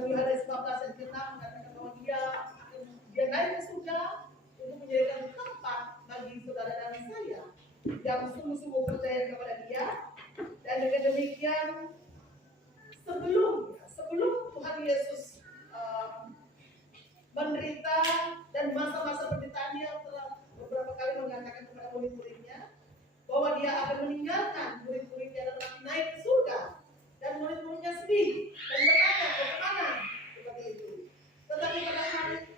Dalam Yohanes 14 ayat 6 mengatakan bahwa dia naik ke surga untuk menjadikan tempat bagi saudara dan saya yang sungguh-sungguh percaya kepada dia. Dan dengan demikian sebelum Tuhan Yesus menderita dan masa-masa penderitaan, dia telah beberapa kali mengatakan kepada murid-muridnya bahwa dia akan meninggalkan murid-muridnya dan naik ke surga. Dan murid-muridnya sedih dan bertanya bagaimana seperti itu. Tetapi pada hari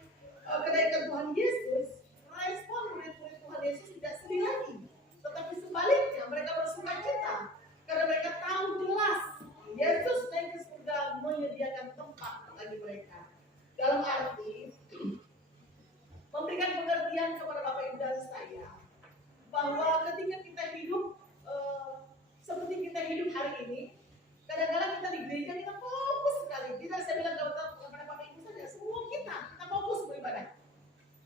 kenaikan Tuhan Yesus, respon murid-murid Tuhan Yesus tidak sedih lagi, tetapi sebaliknya mereka bersukacita karena mereka tahu jelas Yesus naik ke surga menyediakan tempat bagi mereka. Dalam arti memberikan pengertian kepada Bapak Ibu dan saya bahwa ketika kita hidup seperti kita hidup hari ini, kadang-kadang kita di gereja kita fokus sekali. Tidak saya bilang kepada Bapak Ibu saja, semua kita fokus beribadah.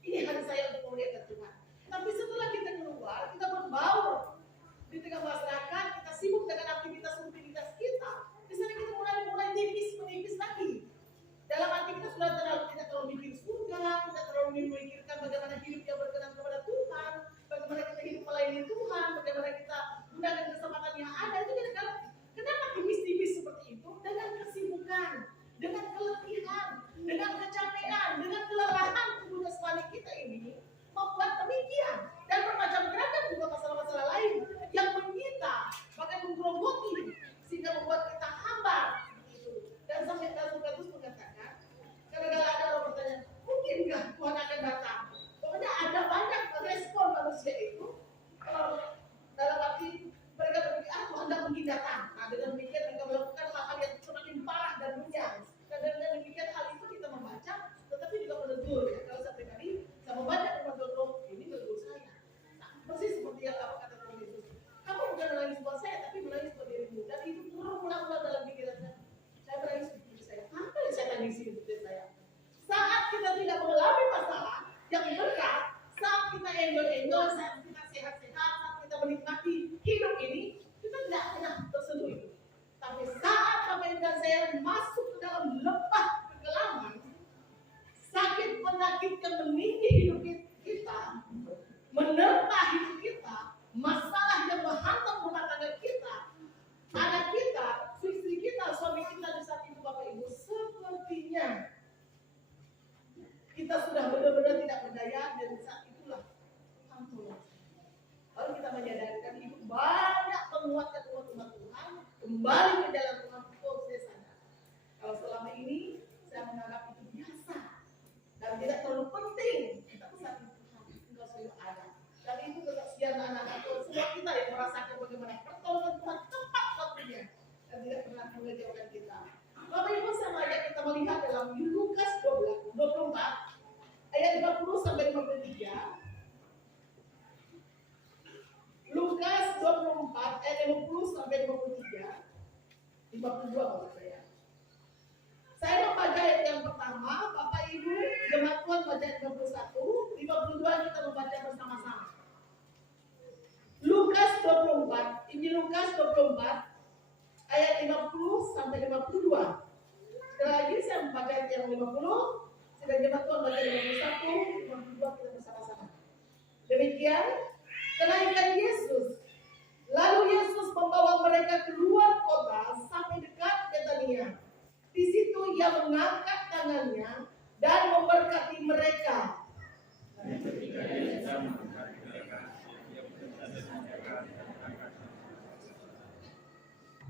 Ini hari saya untuk memuliakan Tuhan. Tapi setelah kita keluar, kita berbaur di tengah masyarakat, kita sibuk dengan aktivitas rutinitas kita. Di sana kita mulai menipis lagi. Dalam arti kita sudah tidak terlalu mikir surga, tidak terlalu memikirkan bagaimana hidup yang berkenan kepada Tuhan, bagaimana kita hidup melayani Tuhan, bagaimana kita gunakan kesempatan yang ada. Itu kadang-kadang kenapa tipis-tipis seperti itu? Dengan kesibukan, dengan keletihan, dengan kecapean, dengan kelelahan tubuh jasmani kita ini membuat demikian. Dan bermacam beragam juga masalah-masalah lain yang menyita, bahkan menggerogoti, sehingga membuat kita hambar. Dan sampai Rasul Petrus mengatakan, kadang-kadang ada orang bertanya, mungkinkah Tuhan akan datang? Pokoknya ada banyak respon manusia itu dalam arti mereka berpikir, Tuhan tidak mungkin datang. Nah, dengan demikian mereka melakukan hal-hal yang semakin parah dan runyam. Dan dengan demikian hal itu kita membaca, tetapi juga menegur. Ya. Kalau saya pribadi, saya membaca firman Tuhan, ini menegur saya. Nah, persis seperti yang apa kata Tuhan Yesus. Kamu bukan menangis buat saya, tapi menangis buat dirimu. Dan itu berulang-ulang dalam pikiran saya. Saya menangis buat diri saya. Apa yang saya tangisi untuk diri saya? Saat kita tidak mengalami masalah yang berat, saat kita enjoy, saat kita sehat-sehat, saat kita menikmati hidup ini, kita tidak pernah tersentuh itu. Tapi saat Bapak dan saya masuk ke dalam lembah kegelapan, sakit penyakit yang meninggi hidup kita, menerpa hidup kita, masalah yang menghantam rumah tangga kita, anak kita, istri kita, suami kita di saat itu Bapak Ibu, sepertinya kita sudah benar-benar tidak berdaya, dan saat itulah ampun. Lalu kita menyadari itu banyak menguatkan umat Tuhan kembali ke dalam Tuhan. Saya sadar kalau selama ini saya menganggap itu biasa dan tidak terlalu penting, tapi saat itu Tuhan engkau selalu ada. Dan itu kesaksian anak-anak Tuhan semua kita yang merasakan bagaimana pertolongan Tuhan tepat waktunya dan tidak pernah mengecewakan kita. Bapak Ibu, saya mengajak kita melihat dalam Lukas 24 ayat 50 sampai 53. Lukas 24 ayat 50 sampai 53. 52 maksud saya. Saya membaca ayat yang pertama, Bapak Ibu jemaat Tuhan baca ayat 51, 52 kita membaca bersama-sama. Lukas 24, Injil Lukas 24 ayat 50 sampai 52. Sekali lagi saya membaca ayat yang 50, sedang jemaat Tuhan baca 51, 52 kita bersama-sama. Demikian kenaikan Yesus. Lalu Yesus membawa mereka keluar kota sampai dekat Betania. Di situ ia mengangkat tangannya dan memberkati mereka.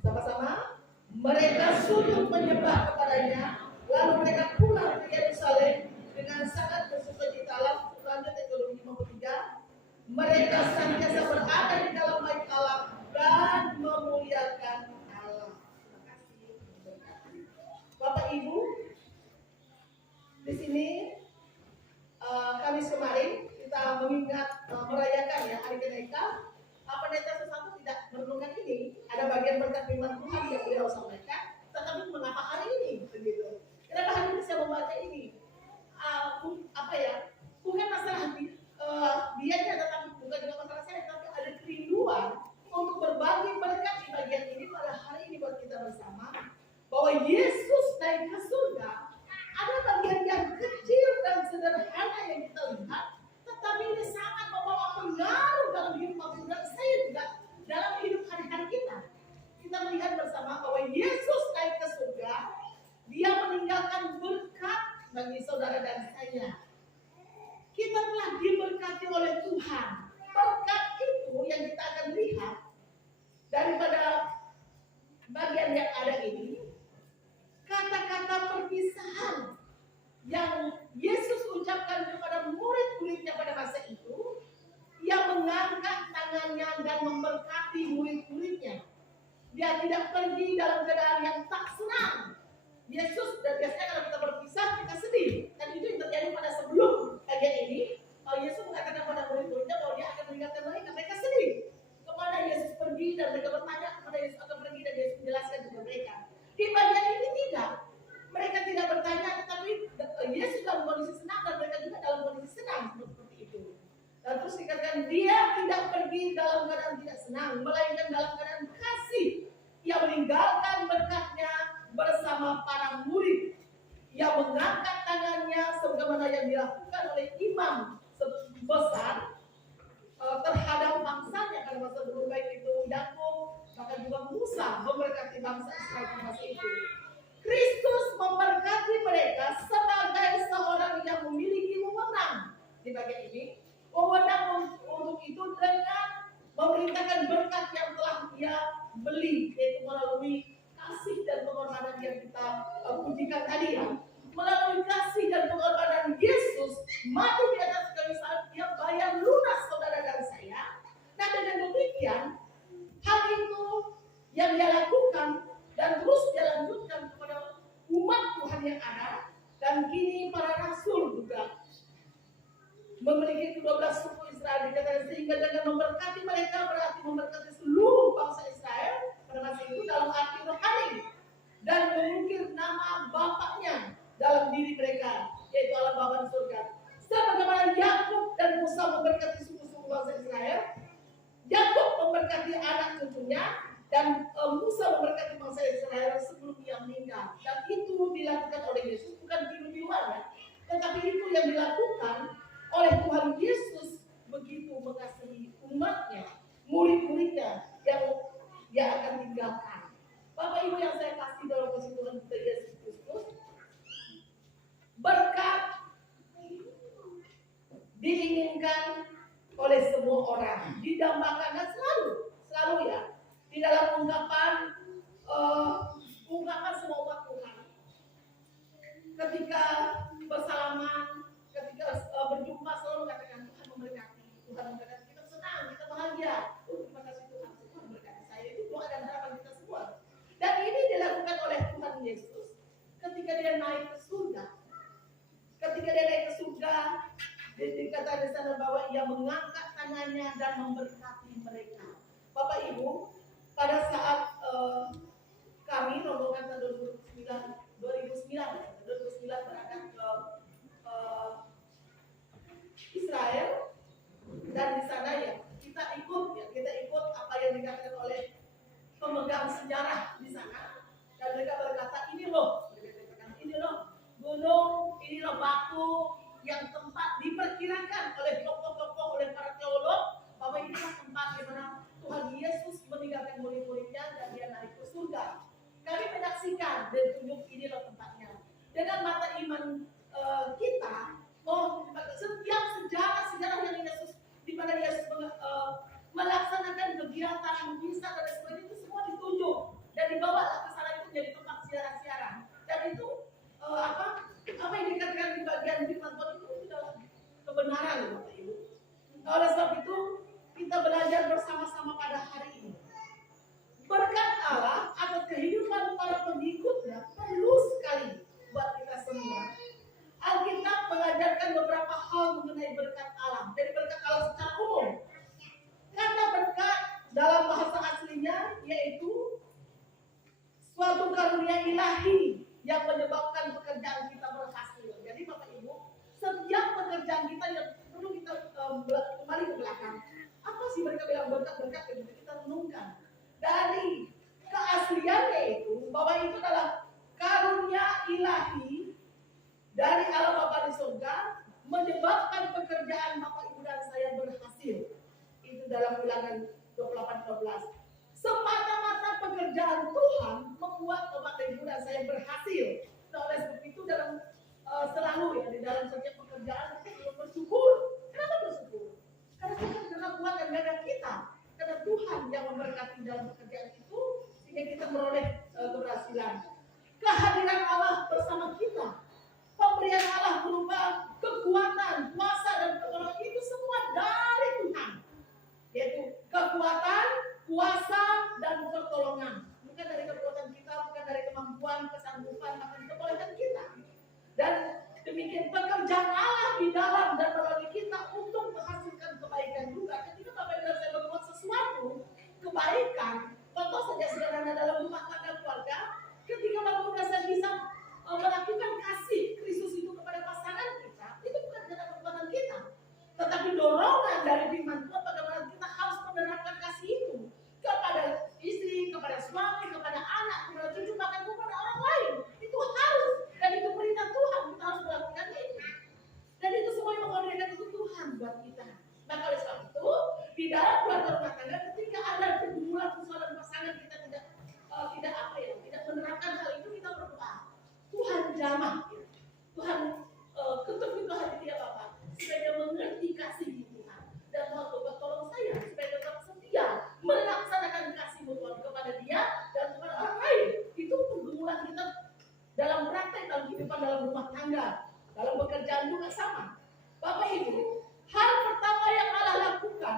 Sama-sama, mereka sujud menyembah kepadanya. Lalu mereka pulang ke Yerusalem dengan sangat bersukacita. Lanjut ayat 53. Mereka senantiasa berada di dalam bait Allah dan memuliakan Allah. Terima kasih. Bapak Ibu, di sini Kamis kemarin kita mengingat merayakan ya hari kenaikan. Pendeta sesuatu tidak merenungkan ini. Ada bagian berkat firman Tuhan yang beliau sampaikan. Tetapi mengapa hari ini? bagi saudara dan saya. Kita telah diberkati oleh Tuhan. Berkat itu yang kita akan lihat daripada bagian yang ada ini, kata-kata perpisahan yang Yesus ucapkan kepada murid-muridnya pada masa itu, yang mengangkat tangannya dan memberkati murid-muridnya. Dia tidak pergi dalam keadaan yang tak senang. Yesus, dan biasanya kalau kita berpisah kita sedih. Dan itu yang terjadi pada sebelum bagian ini. Yesus mengatakan pada murid-muridnya bahwa dia akan meninggalkan mereka. Mereka sedih. Kemana Yesus pergi dan mereka bertanya kepada Yesus akan pergi, dan Yesus menjelaskan kepada mereka. Di bagian ini tidak. Mereka tidak bertanya, tetapi Yesus dalam kondisi senang dan mereka juga dalam kondisi senang seperti itu. Dan terus dikatakan dia tidak pergi dalam keadaan tidak senang, melainkan dalam keadaan kasih. Ia meninggalkan berkatnya bersama para murid. Ia mengangkat tangannya sebagaimana yang dilakukan oleh imam besar terhadap bangsanya pada masa dulu, baik itu Yakub, bahkan juga Musa memberkati bangsa Israel pada masa itu. Kristus memberkati mereka sebagai seorang yang memiliki wewenang di bagian ini. Wewenang untuk itu dengan memerintahkan berkat yang telah dia beli, yaitu melalui kasih dan pengorbanan yang kita pujikan tadi ya. Melalui kasih dan pengorbanan Yesus mati di atas kayu salib, dia bayar lunas saudara dan saya. Nah, dengan demikian hal itu yang dia lakukan dan terus dia lanjutkan kepada umat Tuhan yang ada. Dan kini para rasul juga memiliki 12 suku Israel, dikatakan sehingga dengan memberkati mereka berarti memberkati seluruh bangsa Israel pada masa itu dalam arti rohani, dan mengukir nama Bapaknya dalam diri mereka, yaitu Allah Bapa di surga. Sebagaimana Yakub dan Musa memberkati suku-suku bangsa Israel, Yakub memberkati anak cucunya, dan Musa memberkati bangsa Israel sebelum dia meninggal. Dan itu dilakukan oleh Yesus, bukan tiru-tiruan ya, tetapi itu yang dilakukan oleh Tuhan Yesus begitu mengasihi umatnya, murid-muridnya yang dia akan tinggalkan. Bapak Ibu yang saya kasih dalam kasih Tuhan kita Yesus Kristus, berkat diinginkan oleh semua orang, didambakan selalu ya di dalam ungkapan semua umat Tuhan. Ketika bersalaman, ketika berjumpa selalu katakan Tuhan memberkati, Tuhan memberkati. Kita senang, kita bahagia. Terima kasih Tuhan, Tuhan memberkati saya. Itu doa dan harapan kita semua. Dan ini dilakukan oleh Tuhan Yesus ketika dia naik ke surga. Ketika dia naik ke surga, dikatakan di sana bahwa ia mengangkat tangannya dan memberkati mereka. Bapak Ibu, pada saat kami rombongan tahun 2009 berangkat ke Israel, dan di sana ya kita ikut apa yang dikatakan oleh pemegang sejarah di sana, dan mereka berkata ini loh gunung, ini loh batu yang tempat diperkirakan oleh tokoh-tokoh, oleh para teolog bahwa inilah tempat di mana Tuhan Yesus meninggalkan murid-muridnya dan dia naik ke surga. Kami menyaksikan dan tunjuk ini loh tempatnya. Dengan mata iman kita, setiap sejarah yang Yesus, di mana Yesus melaksanakan kegiatan mujizat dan sebagainya, itu semua ditunjuk dan dibawa ke sana, itu jadi tempat siaran-siaran. Dan itu apa yang dikatakan di bagian firman Tuhan itu adalah kebenaran, Bapak Ibu. Oleh sebab itu kita belajar bersama-sama pada hari ini. Berkat Allah atas kehidupan para pengikutnya perlu sekali buat kita semua. Alkitab mengajarkan beberapa hal mengenai berkat Allah. Dari berkat Allah secara umum. Kata berkat dalam bahasa aslinya yaitu suatu karunia ilahi yang menyebabkan pekerjaan kita berhasil. Jadi Bapak Ibu, setiap pekerjaan kita yang perlu kita kembali ke belakang. jamah. Tuhan ketuk itu hati dia Bapak, supaya dia mengerti kasih Tuhan. Dan Tuhan coba tolong saya supaya tetap setia melaksanakan kasih Tuhan kepada dia dan kepada orang lain. Itu pergumulan kita dalam praktek, dalam kehidupan, dalam rumah tangga, dalam pekerjaan juga sama. Bapak Ibu, hal pertama yang Allah lakukan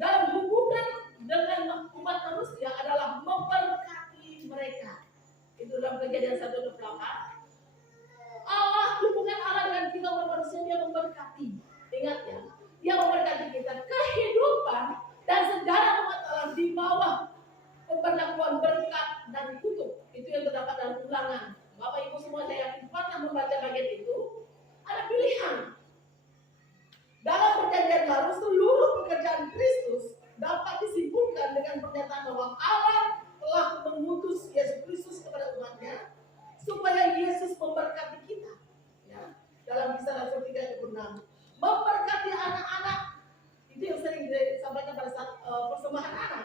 dalam hubungan dengan umat manusia adalah memberkati mereka. Itu dalam Kejadian 1:28. Hubungan Allah dengan kita umat manusia, dia memberkati. Ingat ya, dia memberkati kita. Kehidupan dan sejarah umat Allah di bawah pemberlakuan berkat dan kutuk. Itu yang terdapat dalam Ulangan. Bapak Ibu semua saya yakin pernah membaca bagian itu. Ada pilihan. Dalam Perjanjian Baru, seluruh pekerjaan Kristus dapat disimpulkan dengan pernyataan bahwa Allah telah mengutus Yesus Kristus kepada umatnya supaya Yesus memberkati kita. Ya, dalam Kisah Rasul 3:6, memberkati anak-anak. Itu yang sering disampaikan pada saat persembahan anak.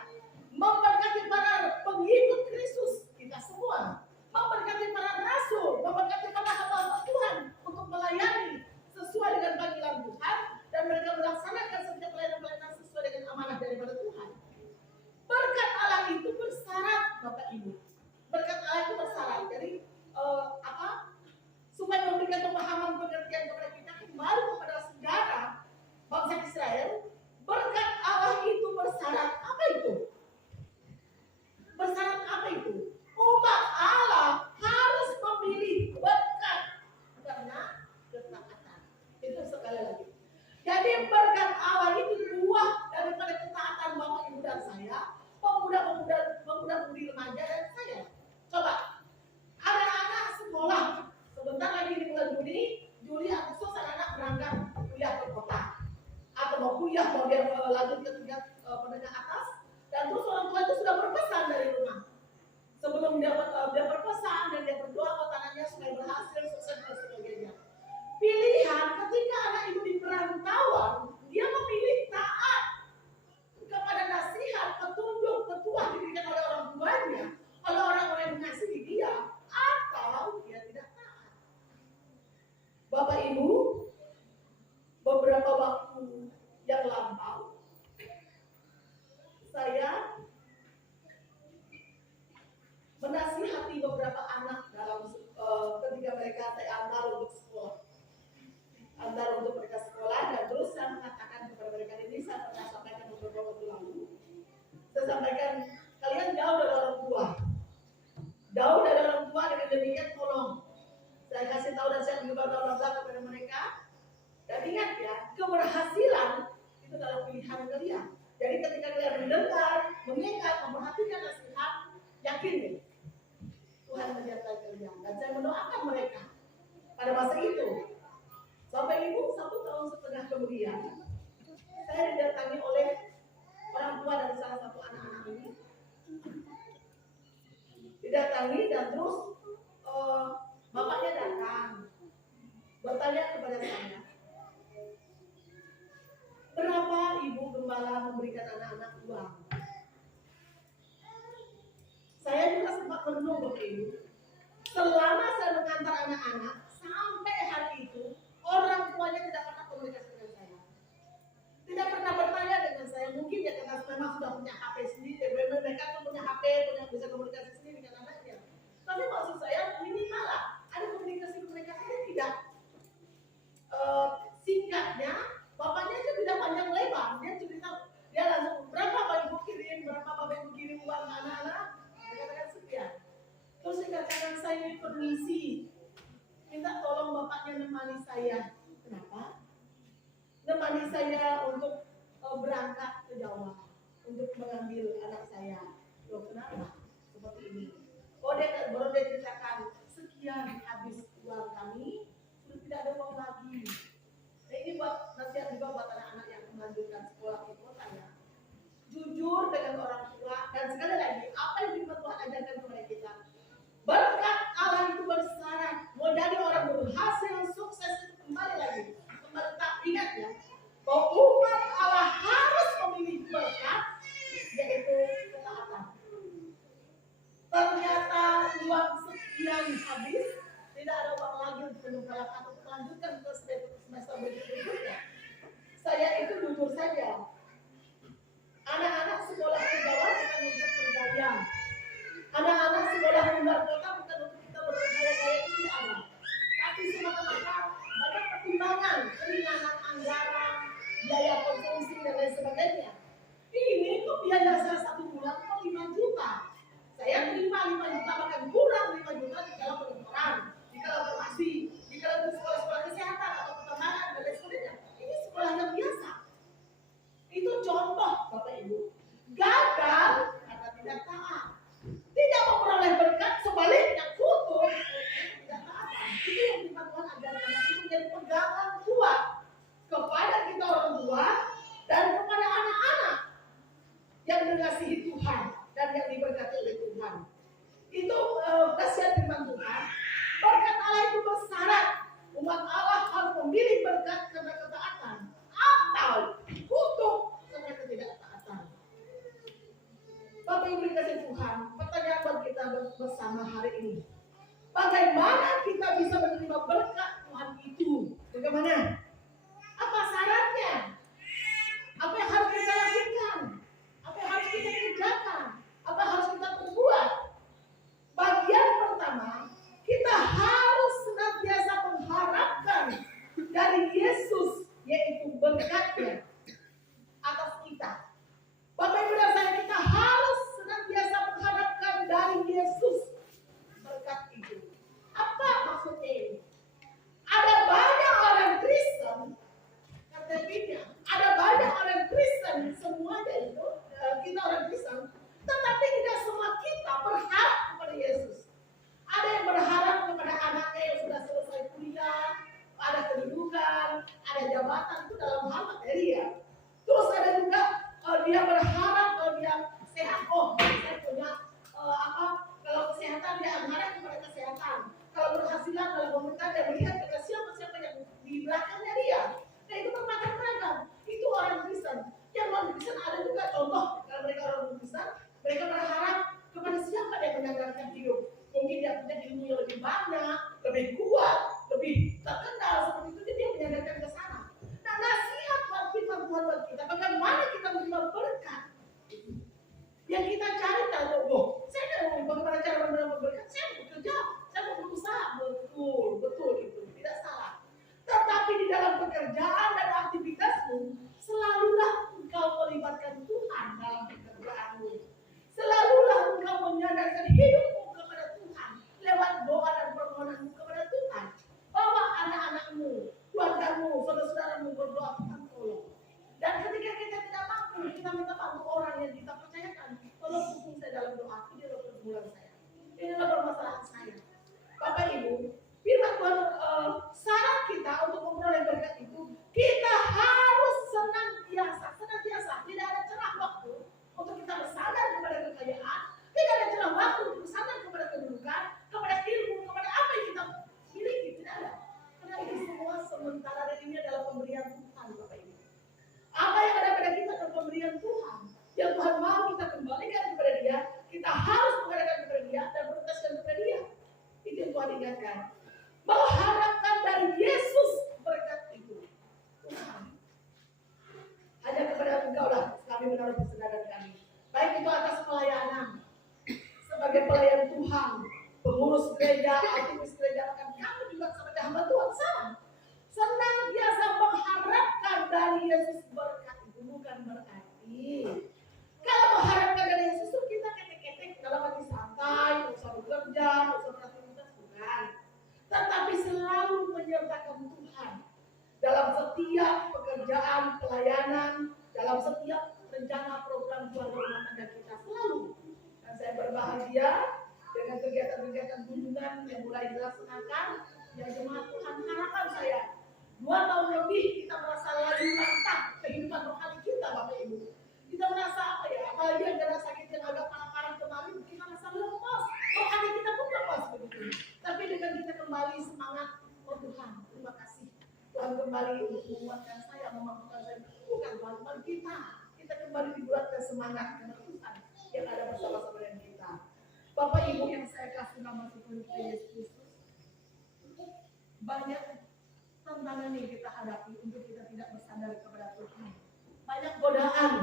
Memberkati para pengikut Kristus, kita semua. Memberkati para rasul, memberkati para hamba Tuhan untuk melayani sesuai dengan panggilan Tuhan, dan mereka melaksanakan setiap pelayanan-pelayanan sesuai dengan amanah daripada Tuhan. Berkat Allah itu bersyarat, Bapak Ibu. Berkat Allah itu bersyarat. Jadi supaya memberikan pemahaman pengertian kepada kita kembali kepada sejarah bangsa Israel, berkat Allah itu bersyarat. Apa itu? Bersyarat apa itu? Umat Allah harus memilih berkat karena ketaatan. Itu sekali lagi. Jadi berkat Allah itu buah daripada ketaatan Bapak Ibu dan saya, pemuda-pemudi remaja dan saya. Coba, anak-anak sekolah, sebentar lagi di bulan Juli, Agustus anak-anak berangkat kuliah ke kota, atau mau kuliah, mau dia lanjut ke tingkat menengah atas, dan terus orang tua itu sudah berpesan dari rumah. Sebelum dia berpesan dan dia berdoa buat anaknya supaya berhasil, sukses dan sebagainya. Pilihan ketika anak itu di perantauan, dia memilih taat kepada nasihat, petunjuk, petuah diberikan oleh orang tuanya, oleh orang-orang yang mengasihi dia, atau dia tidak taat. Bapak Ibu, beberapa waktu yang lampau, saya menasihati beberapa anak dalam ketika mereka saya antar untuk sekolah. Antar untuk mereka sekolah, dan terus saya mengatakan kepada mereka, ini saya pernah sampaikan beberapa waktu lalu. Saya sampaikan, kalian jauh dari orang tua. Jauh dari orang tua, dengan demikian tolong saya kasih tahu dan saya beritahu kepada mereka. Dan ingat ya, keberhasilan itu adalah pilihan kalian. Jadi ketika kalian mendengar, mengingat, memperhatikan nasihat, yakin deh, Tuhan menyertai kalian. Dan saya mendoakan mereka pada masa itu. Sampai Ibu 1,5 tahun kemudian, saya didatangi oleh orang tua dari salah satu anak-anak ini. Didatangi dan terus bapaknya datang bertanya kepada saya, berapa Ibu Gembala memberikan anak-anak uang? Saya juga sempat merenung Ibu. Selama saya mengantar anak-anak sampai hari itu, orang tuanya tidak pernah komunikasi dengan saya. Tidak pernah bertanya dengan saya. Mungkin ya karena memang sudah punya HP sendiri. Mereka tuh punya HP, bisa komunikasi sendiri dengan anaknya. Tapi maksud saya minimal lah ada komunikasi-komunikasi yang tidak singkatnya. Bapaknya itu tidak panjang lebar. Dia cerita, dia langsung berapa Pak Ibu kirim, berapa Bapak Ibu kirim uang anak-anak. Dia katakan sekian. Terus dia katakan, saya permisi, minta tolong bapaknya nemani saya. Kenapa? Nemani saya untuk berangkat ke Jawa untuk mengambil anak saya. Loh, kenapa? Seperti ini. Oh, dia baru dia ceritakan, sekian habis uang kami, sudah tidak ada uang lagi. Nah, ini buat nasihat juga buat anak-anak yang melanjutkan sekolah di kota ya. Jujur dengan orang tua, dan sekali lagi, apa yang Tuhan ajarkan kepada kita? Berkat Allah itu bersyarat. Mau jadi orang berhasil, sukses, kembali lagi. Kembali tak ingat ya, bahwa umat Allah harus memilih berkat, yaitu ketaatan. Ternyata uang sekian habis, menunggalkan atau melanjutkan ke semester berikutnya. Saya itu jujur saja, anak-anak sekolah ke bawah bukan untuk bergaya, anak-anak sekolah luar kota bukan untuk kita bergaya-gaya, itu tidak ada. Tapi semata-mata banyak pertimbangan, keringanan anggaran, biaya konsumsi dan lain sebagainya. Ini tuh biaya saya 1 bulan kok 5 juta. Saya terima 5 juta, bahkan kurang 5 juta di dalam kedokteran, di dalam farmasi, di dalam sekolah-sekolah kesehatan atau pertambangan dan lain sebagainya. Ini sekolah yang biasa. Itu contoh Bapak Ibu. Gagal karena tidak taat. Tidak memperoleh berkat, sebaliknya kutuk tidak taat. Itu yang firman Tuhan ajarkan. Itu menjadi pegangan kuat kepada kita orang tua dan kepada anak-anak yang mengasihi Tuhan dan yang diberkati oleh Tuhan. Itu kasihan firman Tuhan. Berkat Allah itu bersyarat. Umat Allah harus memilih berkat karena ketaatan atau kutuk karena ketidaktaatan. Bapak Ibu dikasih Tuhan, pertanyaan buat kita bersama hari ini. Bagaimana kita bisa menerima berkat Tuhan itu? Bagaimana? Apa syaratnya? Apa yang harus kita lakukan? Apa yang harus kita kerjakan? Apa yang harus kita perbuat? Bagian pertama, kita harus senantiasa mengharapkan dari Yesus, yaitu berkatnya atas kita. Bapak Ibu dan saya, kita harus senantiasa mengharapkan dari Yesus berkat itu. Apa maksudnya ini? Ada banyak orang Kristen, katanya, ada banyak orang Kristen, semuanya itu, kita orang Kristen, tetapi tidak semua kita berharap kepada Yesus. Ada yang berharap kepada anaknya yang sudah selesai kuliah, ada kedudukan, ada jabatan, itu dalam hal material. Terus ada juga dia berharap kalau dia sehat, saya punya kalau kesehatan dia mengharap kepada kesehatan. Kalau berhasilan dalam pemerintahan dia melihat kepada siapa-siapa yang di belakangnya dia. Nah itu bermacam-macam. Itu orang Kristen. Yang non Kristen ada juga contoh kalau mereka orang Kristen, mereka berharap kepada siapa yang menyandarkan hidup. Mungkin dia punya ilmu yang lebih banyak, lebih kuat, lebih terkenal seperti itu, dia menyandarkan ke sana. Nah nasihat firman Tuhan buat kita, bagaimana kita menerima berkat yang kita cari tahu. Saya tidak mau bagaimana cara menerima berkat. Saya mau bekerja, saya mau berusaha, betul itu tidak salah. Tetapi di dalam pekerjaan dan aktivitasmu, selalulah engkau melibatkan Tuhan dalam pekerjaanmu. Selalulah engkau menyandarkan hidupmu kepada Tuhan lewat doa dan permohonanmu kepada Tuhan. Bawa anak-anakmu, keluargamu, saudara-saudaramu berdoa, Tuhan tolong. Dan ketika kita tidak mampu, kita minta bantu orang yang kita percayakan. Tolong dukung saya dalam doa. Ini adalah pergumulan saya. Ini adalah permasalahan saya. Bapak Ibu, firman Tuhan syarat kita untuk memperoleh berkat itu, kita harus senantiasa, tidak ada celah waktu untuk kita bersandar kepada kekayaan, tidak ada celah waktu untuk bersandar kepada kedudukan, kepada ilmu, kepada apa yang kita miliki, tidak ada. Karena ini semua sementara dan ini adalah pemberian Tuhan, Bapak Ibu. Apa yang ada pada kita adalah pemberian Tuhan. Yang Tuhan mau kita kembalikan kepada Dia, kita harus mengadakan kepada Dia dan bertaskan kepada Dia. Itu yang Tuhan ingatkan. Mengharapkan dari Yesus berkat itu. Tuhan, hanya kepada Engkau lah kami menaruh persaudaraan kami. Baik itu atas pelayanan, sebagai pelayan Tuhan, pengurus gereja, aktivis gereja, bahkan kami juga sebagai hamba Tuhan sama. Senantiasa mengharapkan dari Yesus berkat itu, bukan berarti kalau mengharapkan dari Yesus itu kita ketek-ketek dalam hati santai, usah bekerja, usah beraktivitas, bukan. Tetapi selalu menyertakan Tuhan dalam setiap pekerjaan, pelayanan, dalam setiap rencana program keluarga rumah tangga kita selalu. Dan saya berbahagia dengan kegiatan-kegiatan kunjungan yang mulai dilaksanakan. Yang jemaat Tuhan, harapan saya 2 tahun lebih kita merasa lalu lantang kehidupan rohani kita, Bapak Ibu. Kita merasa apa ya? Apalagi yang ada sakit yang agak parah-parah kemarin, kita merasa lemas. Rohani kita pun lemas begitu. Tapi dengan kita kembali semangat, oh Tuhan, terima kasih. Tuhan kembali untuk menguatkan saya, memampukan saya. Bukan Tuhan kita. Kita kembali dibuatkan semangat karena Tuhan yang ada bersama-sama dengan kita. Bapak Ibu yang saya kasih nama Tuhan Yesus Kristus, banyak tantangan yang kita hadapi untuk kita tidak bersandar kepada Tuhan. Banyak godaan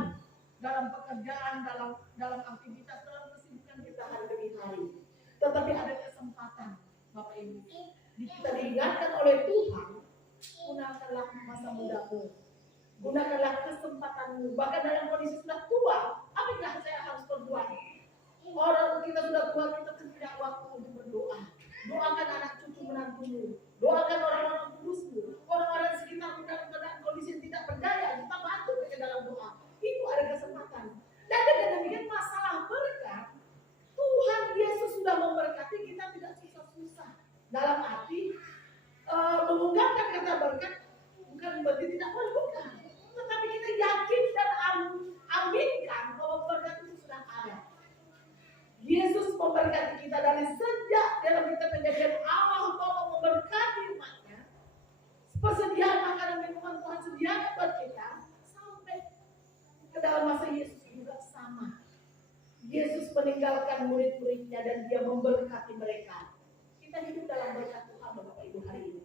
dalam pekerjaan, dalam aktivitas, dalam kesibukan kita hari demi hari. Tetapi ada kesempatan, Bapak Ibu, kita diingatkan oleh Tuhan, gunakanlah masa mudamu, gunakanlah kesempatanmu. Bahkan dalam kondisi sudah tua, apakah saya harus berbuat? Orang kita sudah tua, kita punya waktu untuk berdoa. Doakan anak cucu menantumu, doakan orang-orang kudusmu, orang-orang sekitar dalam kondisi yang tidak berdaya, kita bantu mereka dalam doa. Itu ada kesempatan. Dan dengan demikian masalah berkat, Tuhan Yesus sudah memberkati kita tidak susah-susah. Dalam arti mengungkapkan kata berkat bukan berarti tidak boleh, bukan. Tetapi kita yakin dan aminkan bahwa berkat itu sudah ada. Yesus memberkati kita dari sejak dalam kita Kejadian Allah, bahwa memberkati umatnya. Persediaan makanan minuman Tuhan sediakan buat kita sampai ke dalam masa Yesus juga sama. Yesus meninggalkan murid-muridnya dan dia memberkati mereka. Kita hidup dalam berkat Tuhan, Bapak Ibu, hari ini.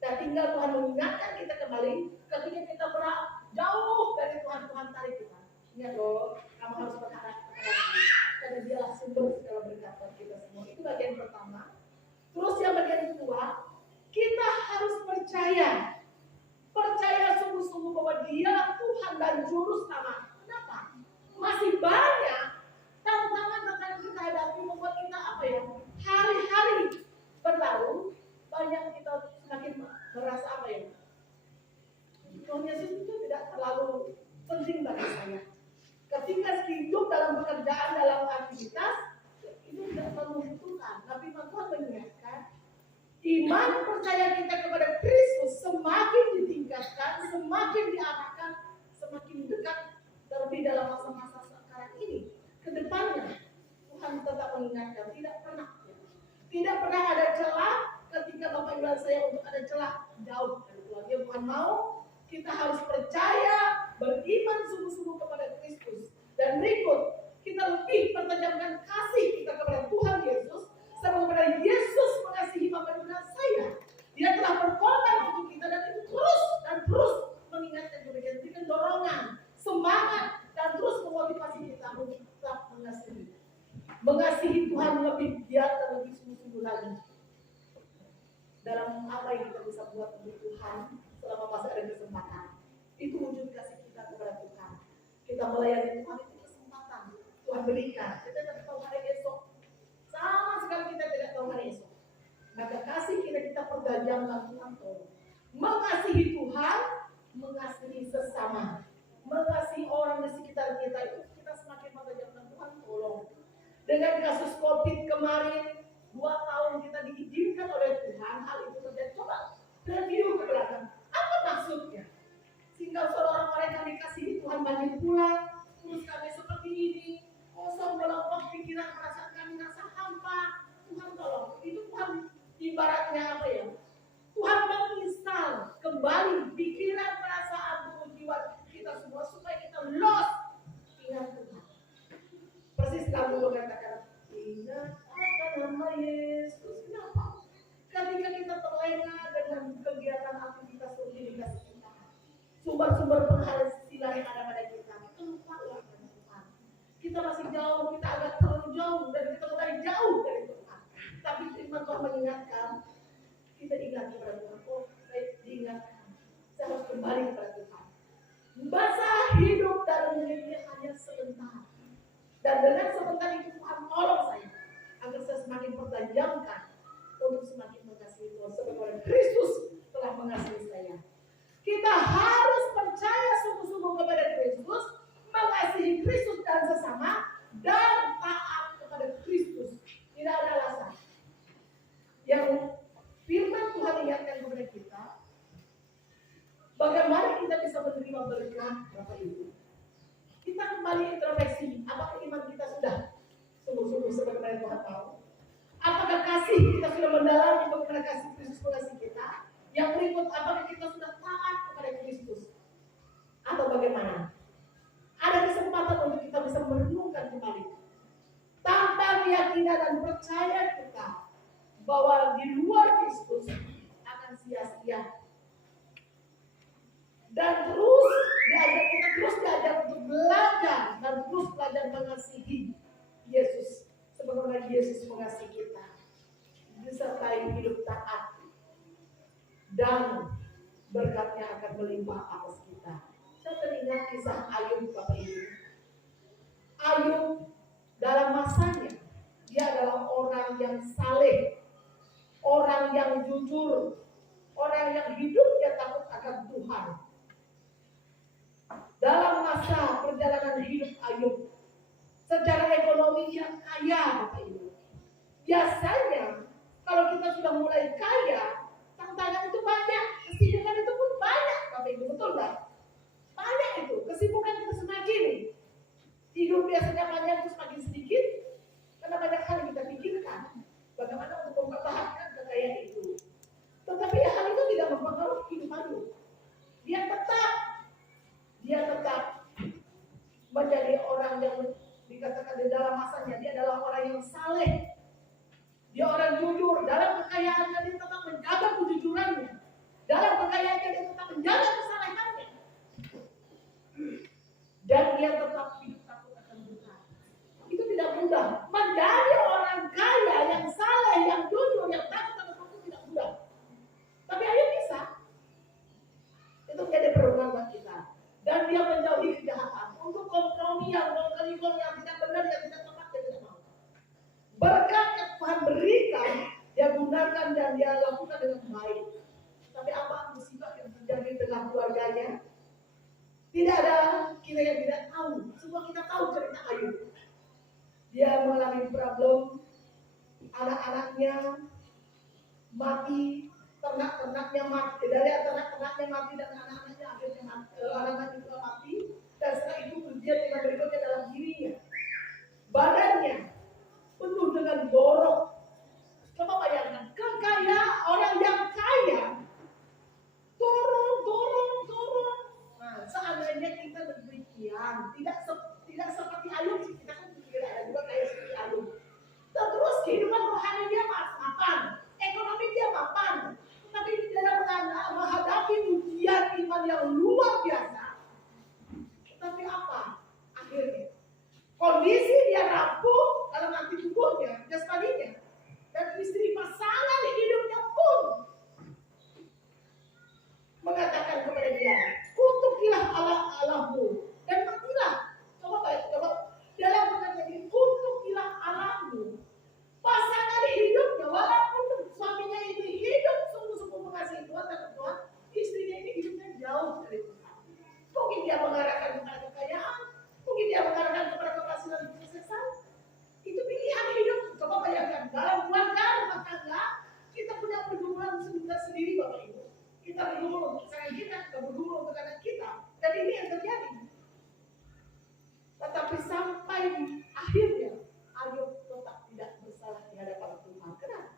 Dan tinggal Tuhan mengingatkan kita kembali ketika kita jauh dari Tuhan, Tuhan tarik kita. Ingat loh, kamu harus berharap kepada Tuhan, karena dialah sumber segala berkat buat kita semua. Itu bagian pertama. Terus yang bagian kedua, kita harus percaya sungguh-sungguh bahwa dialah Tuhan dan Juru Selamat. Kenapa? Masih banyak tantangan kita hadapi membuat kita hari-hari berlalu, banyak kita semakin merasa Tuhan Yesus itu tidak terlalu penting bagi saya. Ketika hidup dalam pekerjaan, dalam aktivitas, itu tidak terlalu membutuhkan. Tapi Tuhan mengingatkan, iman percaya kita kepada Kristus semakin ditingkatkan, semakin diarahkan, semakin dekat, terlebih dalam masa-masa sekarang ini. Kedepannya Tuhan tetap mengingatkan, tidak pernah ada celah ketika Bapak Ibu saya untuk ada celah jauh dari Tuhan. Dia Tuhan mau kita harus percaya, beriman sungguh-sungguh kepada Kristus. Dan berikut, kita lebih pertajamkan kasih kita kepada Tuhan Yesus, sama kepada Yesus mengasihi Bapak Ibu dan saya. Dia telah berkorban untuk kita, dan itu terus mengingatkan demikian, berikan dorongan, semangat, dan terus memotivasi kita untuk tetap mengasihi Tuhan lebih giat dan lebih sungguh-sungguh lagi dalam apa yang kita bisa buat untuk Tuhan selama masih ada kesempatan. Itu wujud kasih kita kepada Tuhan. Kita melayani Tuhan itu kesempatan Tuhan berikan. Kita tidak tahu hari esok, sama sekali kita tidak tahu hari esok. Maka kasih kita pertajamkan Tuhan, tolong mengasihi Tuhan, mengasihi sesama, mengasihi orang di sekitar kita. Itu kita semakin pertajamkan Tuhan, tolong. Dengan kasus COVID kemarin, 2 tahun kita diizinkan oleh Tuhan, hal itu terjadi. Coba review ke belakang, apa maksudnya? Sehingga orang-orang yang dikasihi Tuhan banyak pulang, terus kami seperti ini, kosong melempem pikiran, perasaan kami rasa hampa. Tuhan tolong, itu Tuhan ibaratnya Tuhan menginstal kembali pikiran, perasaan, tubuh, jiwa kita semua supaya kita lost. Ingat Tuhan. Persis kamu mengatakan, ingat akan nama Yesus. Kenapa? Ketika kita terlena dengan kegiatan aktivitas rutinitas kita, sumber-sumber penghasilan yang ada pada kita lupa akan Tuhan. Kita masih jauh, kita agak terlalu jauh, dan kita mulai jauh dari Tuhan. Tapi firman Tuhan mengingatkan, kita ingat kepada Tuhan. Oh, saya diingatkan, saya harus kembali kepada Tuhan. Masa hidup dalam dirinya hanya sebentar, dan dengan sebentar itu Tuhan tolong saya agar saya semakin pertajamkan untuk semakin mengasihi Tuhan sebagaimana Kristus telah mengasihi saya. Kita harus percaya sungguh-sungguh kepada Kristus, mengasihi Kristus dan sesama, dan taat kepada Kristus. Tidak ada alasan. Yang firman Tuhan ingatkan kepada kita, bagaimana kita bisa menerima berkat, Bapak Ibu. Kita kembali introspeksi, apakah iman kita sudah sungguh-sungguh sebagaimana Tuhan tahu? Apakah kasih kita sudah mendalami bagaimana kasih Kristus mengasihi kita? Yang berikut, apakah kita sudah taat kepada Kristus? Atau bagaimana? Ada kesempatan untuk kita bisa merenungkan kembali. Tanpa keyakinan dan percaya kita bahwa di luar Kristus akan sia dan berkatnya akan melimpah atas kita. Saya teringat kisah Ayub, Bapak Ibu. Ayub dalam masanya, dia adalah orang yang saleh, orang yang jujur, orang yang hidupnya takut akan Tuhan. Dalam masa perjalanan hidup Ayub, secara ekonomi yang kaya, Bapak Ibu. Biasanya kalau kita sudah mulai kaya, tantangan itu banyak, kesibukan itu pun banyak, Bapak Ibu, betul nggak? Banyak itu, kesibukan kita semakin. Hidup biasanya banyak itu semakin sedikit, karena banyak hal yang kita pikirkan. Bagaimana untuk mempertahankan kekayaan itu. Tetapi hal itu tidak mempengaruhi hidup Ayub. Dia tetap menjadi orang yang dikatakan di dalam masanya, dia adalah orang yang saleh. Dia orang jujur. Dalam kekayaannya dia tetap menjaga kejujurannya. Dalam kekayaannya dia tetap menjaga kesalehannya. Dan dia tetap hidup takut akan Tuhan. Itu tidak mudah. Menjadi orang kaya yang saleh, yang jujur, yang takut akan Tuhan itu tidak mudah. Tapi Ayub bisa. Itu menjadi perhubungan buat kita. Dan dia menjauhi kejahatan. Untuk kompromi yang tidak benar, yang tidak tepat, dia tidak mau. Berkat yang Tuhan berikan, dia gunakan dan dia lakukan dengan baik. Tapi apa musibah yang terjadi dengan keluarganya? Tidak ada kita yang tidak tahu. Semua kita tahu cerita Ayub. Dia mengalami problem, anak-anaknya mati, ternak-ternaknya mati, dari ternak-ternaknya mati dan anak-anaknya akhirnya anak-anaknya juga mati. Dan setelah itu dia tinggal berikutnya dalam dirinya. Badannya penuh dengan borok. Coba bayangkan, orang yang kaya turun. Nah, seandainya kita demikian, tidak seperti Ayub, kita kan ada juga kayak seperti Ayub. Terus kehidupan rohani dia mapan, ekonomi dia mapan, tapi dalam menghadapi ujian iman yang luar biasa. Tapi apa? Akhirnya kondisi dia rapuh dalam arti tubuhnya, jasmaninya, dan istri pasangan hidupnya pun mengatakan kepada dia, kutukilah Allahmu dan matilah. Coba dalam perkataan ini, kutukilah Allahmu. Pasangan hidupnya, walaupun suaminya ini hidup sungguh-sungguh mengasihi Tuhan dan Tuhan, istrinya ini hidupnya jauh dari Tuhan. Mungkin dia mengarahkan kepada kekayaan, mungkin dia mengarahkan kepada keberhasilan kesuksesan. Itu pilihan hidup. Coba bayangkan, dalam keluarga rumah tangga kita punya pergumulan sendiri, Bapak Ibu. Kita bergumul untuk pasangan kita bergumul untuk anak kita, dan ini yang terjadi. Tetapi sampai akhirnya Ayub tetap tidak bersalah di hadapan Tuhan. Kenapa?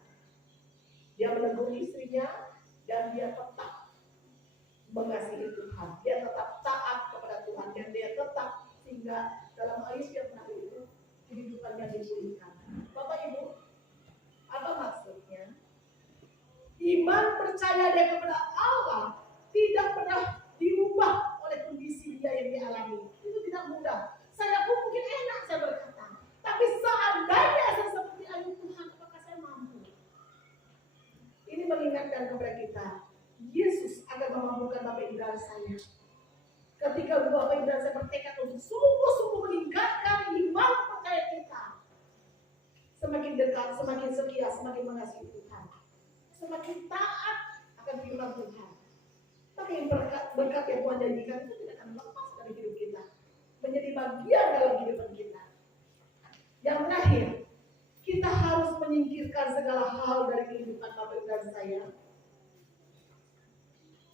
Dia menegur istrinya dan dia tetap mengasihi Tuhan. Dia tetap taat kepada Tuhan dan dia tetap sehingga dalam Ayub yang terakhir itu kehidupannya dipulihkan. Bapak Ibu, apa maksudnya? Iman percaya dia kepada Allah tidak pernah diubah oleh kondisi dia yang dialami. Itu tidak mudah. Saya pun mungkin enak saya berkata, tapi seandainya saya seperti Ayub, Tuhan, apakah saya mampu? Ini mengingatkan kepada kita, Yesus akan memampukan Bapak Ibu dan saya. Ketika Bapak Ibu dan saya bertekad untuk sungguh-sungguh meningkatkan iman percaya kita, semakin dekat, semakin setia, semakin mengasihi Tuhan, semakin taat akan firman Tuhan. Maka yang berkat yang Tuhan janjikan itu tidak akan lepas dari hidup kita, menjadi bagian dalam kehidupan kita. Yang terakhir, kita harus menyingkirkan segala hal dari kehidupan Bapak Ibu dan saya,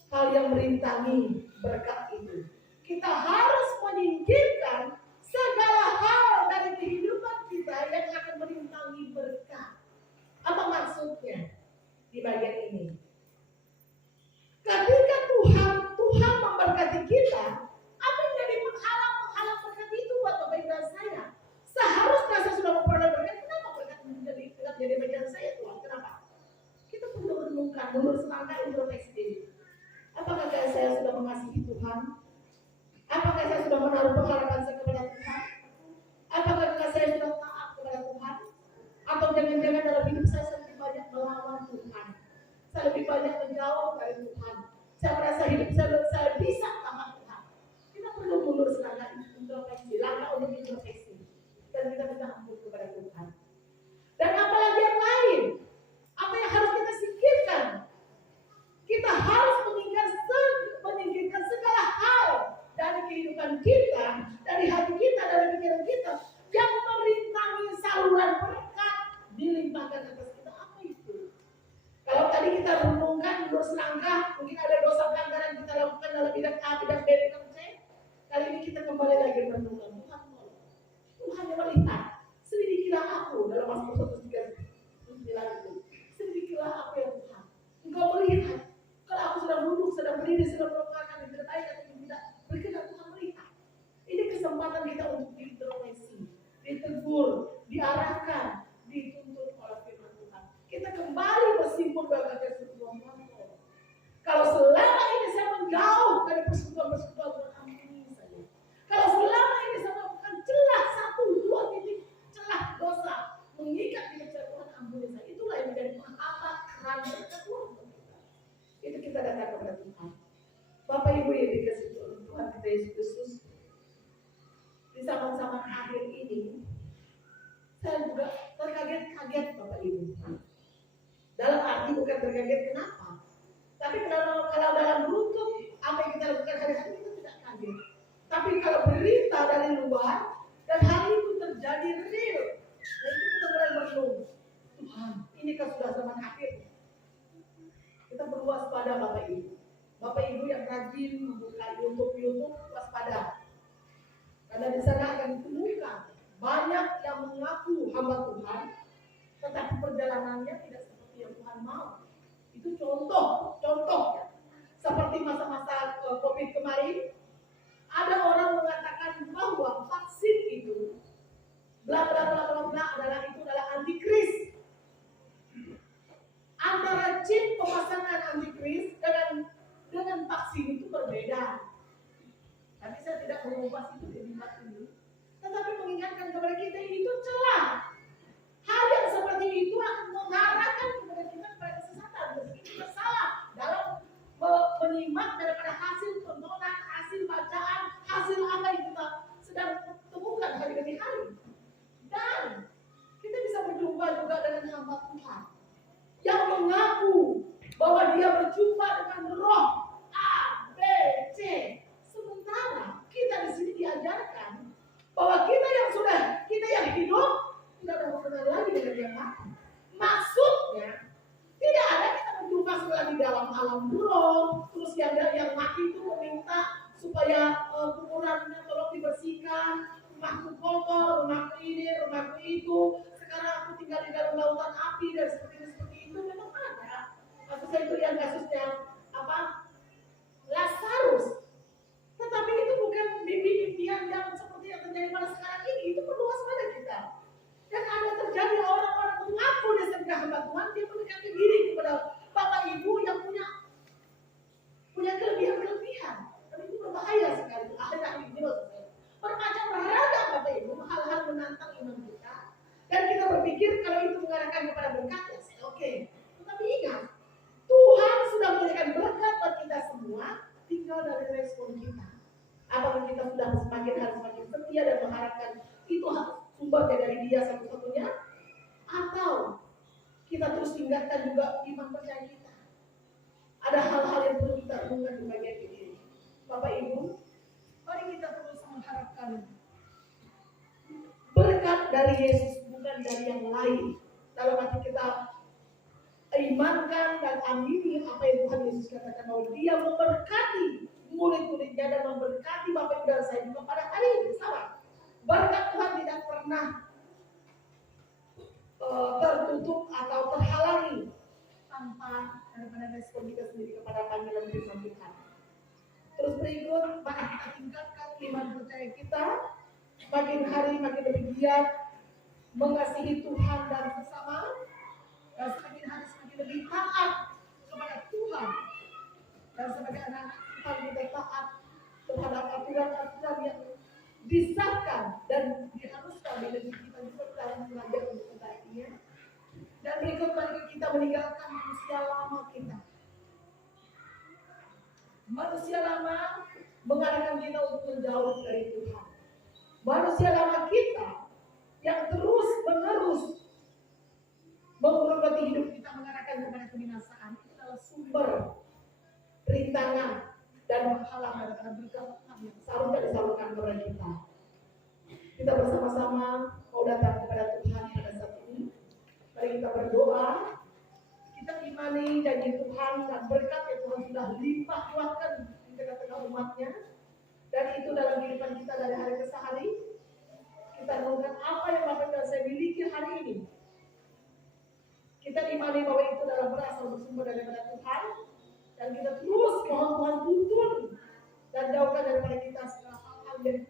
hal yang merintangi berkat itu. Kita harus menyingkirkan segala hal dari kehidupan kita yang akan merintangi berkat. Apa maksudnya di bagian ini? Ketika Tuhan memberkati kita, apa yang jadi menghalang berkat itu buat Bapak Ibu dan saya? Seharusnya saya sudah memperoleh berkat. Kenapa berkat tidak jadi bagian saya, Tuhan? Kenapa? Kita perlu renungkan, menurut selangkah introspeksi diri. Apakah saya sudah mengasihi Tuhan? Apakah saya sudah menaruh pengharapan saya kepada Tuhan? Apakah saya sudah taat kepada Tuhan? Atau jangan-jangan dalam hidup saya lebih banyak melawan Tuhan? Saya lebih banyak menjauh jauh dari Tuhan. Saya merasa hidup saya bisa tanpa Tuhan. Kita perlu mundur selangkah introspeksi, langkah untuk introspeksi, dan kita minta ampun kepada Tuhan. Dan apalagi yang lain, apa yang harus kita singkirkan? Kita harus menyingkirkan segala hal dari kehidupan kita, dari hati kita, dari pikiran kita yang merintangi saluran berkat dilimpahkan atas kita. Apa itu? Kalau tadi kita renungkan mundur selangkah, mungkin ada dosa pelanggaran kita lakukan dalam bidang A, bidang B, bidang C. Kali ini kita kembali lagi merenungkan Tuhan yang melihat. Selidikilah aku dalam Mazmur 139 itu. Selidikilah aku ya Tuhan. Engkau melihat. Kalau aku sedang duduk, sedang berdiri, sedang melakukan yang terbaik atau tidak, berkenan Tuhan melihat. Ini kesempatan kita untuk diintrospeksi, ditegur, diarahkan, dituntut oleh firman Tuhan. Kita kembali bersimpul bagi persekutuan Tuhan. Kalau selama ini saya menjauh dari persekutuan Tuhan, ampuni saya. Kalau selama ini saya melakukan celah 1, 2 titik celah dosa, mengikat di kecil Tuhan, ampuni saya. Itulah yang menjadi penghambat keran berkat Tuhan. Itu kita datang kepada Tuhan. Bapak Ibu yang dikasihi Tuhan kita Yesus Kristus, di zaman-zaman akhir ini saya juga terkaget-kaget Bapak Ibu. Dalam arti bukan terkaget kenapa, tapi kalau dalam lutut apa yang kita lakukan hari-hari kita tidak kaget. Tapi kalau berita dari luar dan hal itu terjadi real, dan itu kita mulai merenung, Tuhan, ini kan sudah zaman akhir. Kita perlu waspada Bapak Ibu. Bapak Ibu yang rajin membuka YouTube, waspada. Karena di sana akan ditemukan banyak yang mengaku hamba Tuhan, tetapi perjalanannya tidak seperti yang Tuhan mau. Itu contoh ya. Seperti masa-masa COVID kemarin, ada orang mengatakan bahwa vaksin itu bla bla bla bla bla adalah antikris. Antara chip pemasangan antikris dengan vaksin itu berbeda. Tapi saya tidak mengupas itu di tempat ini, tetapi mengingatkan kepada kita itu celah. Hal yang seperti itu akan mengarahkan kepada kita kepada kesesatan. Meski kita salah dalam menyimak daripada hasil tontonan, hasil bacaan, hasil apa yang kita sedang temukan hari demi hari. Dan kita bisa berjumpa juga dengan hamba Tuhan yang mengaku bahwa dia berjumpa dengan roh A, B, C. Sementara kita di sini diajarkan bahwa kita yang hidup tidak ada mengenal lagi dengan yang mati. Maksudnya tidak ada kita berjumpa setelah di dalam alam roh, terus yang mati itu meminta supaya kuburannya tolong dibersihkan, rumahku kotor, rumahku ini, rumahku itu. Sekarang aku tinggal di dalam lautan api dan seperti itu memang ada. Kasus itu yang kasusnya Lazarus. Tetapi itu bukan mimpi-mimpian yang seperti yang terjadi pada sekarang ini. Itu perlu waspada kita. Dan ada terjadi orang-orang mengaku dia sebagai hamba Tuhan, dia mendekati diri kepada Bapak Ibu yang punya kelebihan. Dan itu berbahaya sekali. Akhir-akhir ini bermacam ragam Bapak Ibu, hal-hal menantang iman kita. Dan kita berpikir kalau itu mengarahkan kepada berkat, ya oke. Tetapi ingat, Tuhan sudah memberikan berkat buat kita semua, tinggal dari respon kita. Apakah kita sudah semakin hari semakin setia dan mengharapkan itu sumbernya dari Dia satu-satunya, atau kita terus tingkatkan juga iman percaya kita. Ada hal-hal yang perlu kita renungkan di bagian ini. Bapak Ibu, mari kita terus mengharapkan berkat dari Yesus, bukan dari yang lain. Dalam hati kita imankan dan amini apa yang Tuhan Yesus katakan, bahwa Dia memberkati murid-muridnya dan memberkati Bapak Ibu dan saya juga pada hari ini. Sama, berkat Tuhan tidak pernah tertutup atau terhalangi tanpa daripada respon kita sendiri kepada panggilan firman Tuhan. Terus berikut, mari kita tingkatkan iman percaya kita, makin hari makin lebih giat mengasihi Tuhan dan sesama, dan semakin hari semakin lebih taat kepada Tuhan. Dan sebagai anak Tuhan kita taat terhadap aturan-aturan yang disahkan dan diharuskan di negeri kita juga dalam belajar untuk mentaatinya. Dan berikut mari kita meninggalkan manusia lama kita. mengarahkan kita untuk menjauh dari Tuhan. Manusia lama kita yang terus menerus menggerogoti hidup kita mengarahkan kepada kebinasaan itu adalah sumber rintangan dan menghalang daripada berkat Tuhan yang seharusnya disalurkan kepada kita. Kita bersama-sama mau datang kepada Tuhan pada saat ini. Mari kita berdoa. Kita imani janji Tuhan dan berkat yang Tuhan sudah limpah ruahkan di tengah-tengah umatnya. Dan itu dalam kehidupan kita dari hari ke hari. Kita melakukan apa yang Bapak dan saya miliki hari ini. Kita imani bahwa itu adalah berasal bersumber daripada Tuhan. Dan kita terus mohon Tuhan tuntun dan jauhkan daripada kita segala hal yang